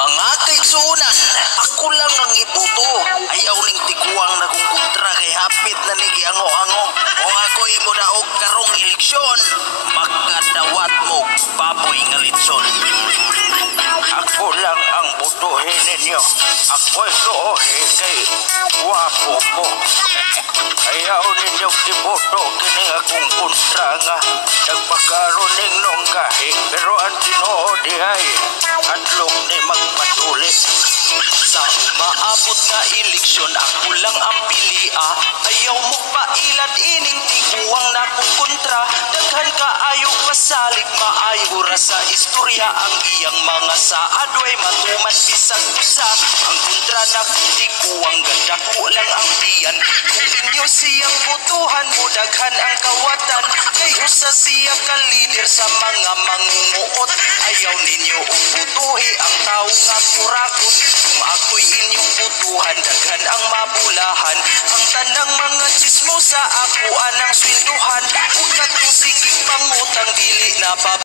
Mga kaigsuunan, ako lang ang ibuto. Ayaw ning tiguang na kung kontra kay hapit na nigi ango-ango. Kung ako'y mo daog karong eleksyon, makadawat mo baboy nga litson. Ako lang ang butuhin ninyo. Ako'y suohi kay wapo ko. Ayaw ninyong iboto kini akong kontra nga nagpakaroon ning nung gahi. Pero ang Ginoo dihay hadlok ni magpatulit. Sa umaabot nga eleksyon, ako lang ang pilia. Ayaw mo pailad ining tiguang na kung kontra. Daghan ka ayaw pasalig, maayo ra sa istorya. Ang iyang mga saad way matuman bisag usa. Ang kontra na kung tiguang gadako lang ang tiyan. Kung inyo siyang butuhan mo, daghan ang kawatan. Kay usa siya ka leader sa mga mangumuot. Ayaw ninyo uputuhi ang tao nga kurakot. Kung ako'y inyong butuhan, daghan ang mabulahan. Ang tanang mga chismosa, ako anang swelduhan. Huwag katong sikip pangutang, dili na